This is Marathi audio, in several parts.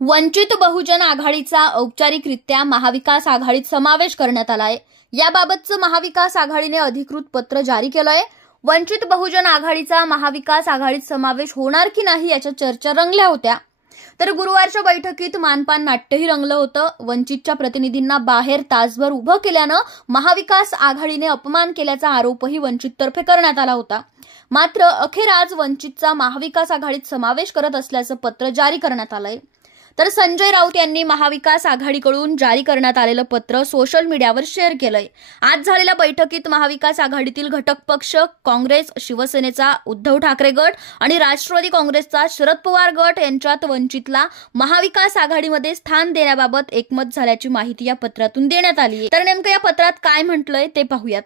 वंचित बहुजन आघाडीचा औपचारिकरित्या महाविकास आघाडीत समावेश करण्यात आलाय। याबाबतचं महाविकास आघाडीने अधिकृत पत्र जारी केलंय। वंचित बहुजन आघाडीचा महाविकास आघाडीत समावेश होणार की नाही याच्या चर्चा रंगल्या होत्या। तर गुरुवारच्या बैठकीत मानपान नाट्यही रंगलं होतं। वंचितच्या प्रतिनिधींना बाहेर तासभर उभं केल्यानं महाविकास आघाडीने अपमान केल्याचा आरोपही वंचिततर्फे करण्यात आला होता। मात्र अखेर आज वंचितचा महाविकास आघाडीत समावेश करत असल्याचं पत्र जारी करण्यात आलंय। तर संजय राऊत यांनी महाविकास आघाडीकडून जारी करण्यात आलेलं पत्र सोशल मीडियावर शेअर केलंय। आज झालेल्या बैठकीत महाविकास आघाडीतील घटक पक्ष काँग्रेस, शिवसेनेचा उद्धव ठाकरे गट आणि राष्ट्रवादी काँग्रेसचा शरद पवार गट यांच्यात वंचितला महाविकास आघाडीमध्ये स्थान देण्याबाबत एकमत झाल्याची माहिती या पत्रातून देण्यात आली आहे। तर नेमकं या पत्रात काय म्हटलंय ते पाहूयात।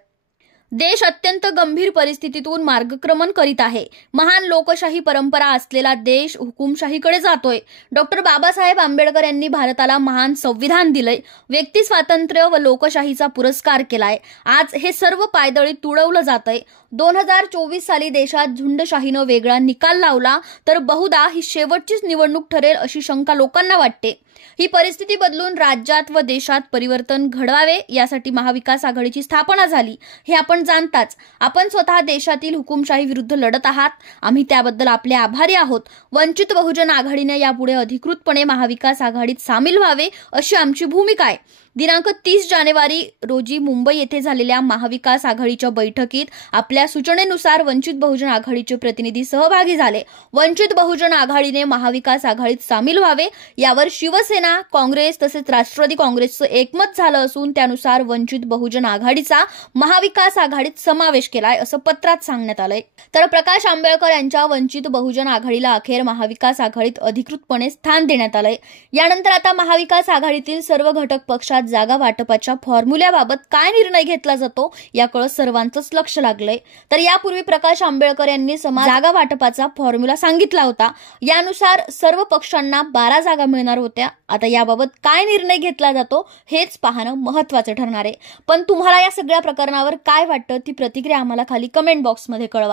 देश अत्यंत गंभीर परिस्थितीतून मार्गक्रमण करीत आहे। महान लोकशाही परंपरा असलेला देश हुकुमशाहीकडे जातोय। डॉक्टर बाबासाहेब आंबेडकर यांनी भारताला महान संविधान दिलंय, व्यक्ती स्वातंत्र्य व लोकशाहीचा पुरस्कार केलाय। आज हे सर्व पायदळी तुडवलं जातंय। 2024 साली देशात झुंडशाहीनं वेगळा निकाल लावला तर बहुधा ही शेवटचीच निवडणूक ठरेल अशी शंका लोकांना वाटते। ही परिस्थिती बदलून राज्यात व देशात परिवर्तन घडवावे यासाठी महाविकास आघाडीची स्थापना झाली हे आपण जाणताच। आपण स्वतः देशातील हुकुमशाही विरुद्ध लढत आहात, आम्ही त्याबद्दल आपले आभारी आहोत। वंचित बहुजन आघाडीने यापुढे अधिकृतपणे महाविकास आघाडीत सामील व्हावे अशी आमची भूमिका आहे। दिनांक 30 जानेवारी रोजी मुंबई येथे झालेल्या महाविकास आघाडीच्या बैठकीत आपल्या सूचनेनुसार वंचित बहुजन आघाडीचे प्रतिनिधी सहभागी झाले। वंचित बहुजन आघाडीने महाविकास आघाडीत सामील व्हावे यावर शिवसेना, काँग्रेस तसेच राष्ट्रवादी काँग्रेसचं एकमत झालं असून त्यानुसार वंचित बहुजन आघाडीचा महाविकास आघाडीत समावेश केलाय असं पत्रात सांगण्यात आलंय। तर प्रकाश आंबेडकर यांच्या वंचित बहुजन आघाडीला अखेर महाविकास आघाडीत अधिकृतपणे स्थान देण्यात आलंय। यानंतर आता महाविकास आघाडीतील सर्व घटक पक्षात जागा वाटपाच्या फॉर्म्युल्याबाबत काय निर्णय घेतला जातो याकडे सर्वांचंच लक्ष लागलंय। तर यापूर्वी प्रकाश आंबेडकर यांनी जागा वाटपाचा फॉर्म्युला सांगितला होता। यानुसार सर्व पक्षांना 12 जागा मिळणार होत्या। आता याबाबत काय निर्णय घेतला जातो हेच पाहणं महत्त्वाचं ठरणार आहे। पण तुम्हाला या सगळ्या प्रकरणावर काय वाटतं ती प्रतिक्रिया आम्हाला खाली कमेंट बॉक्समध्ये कळवा।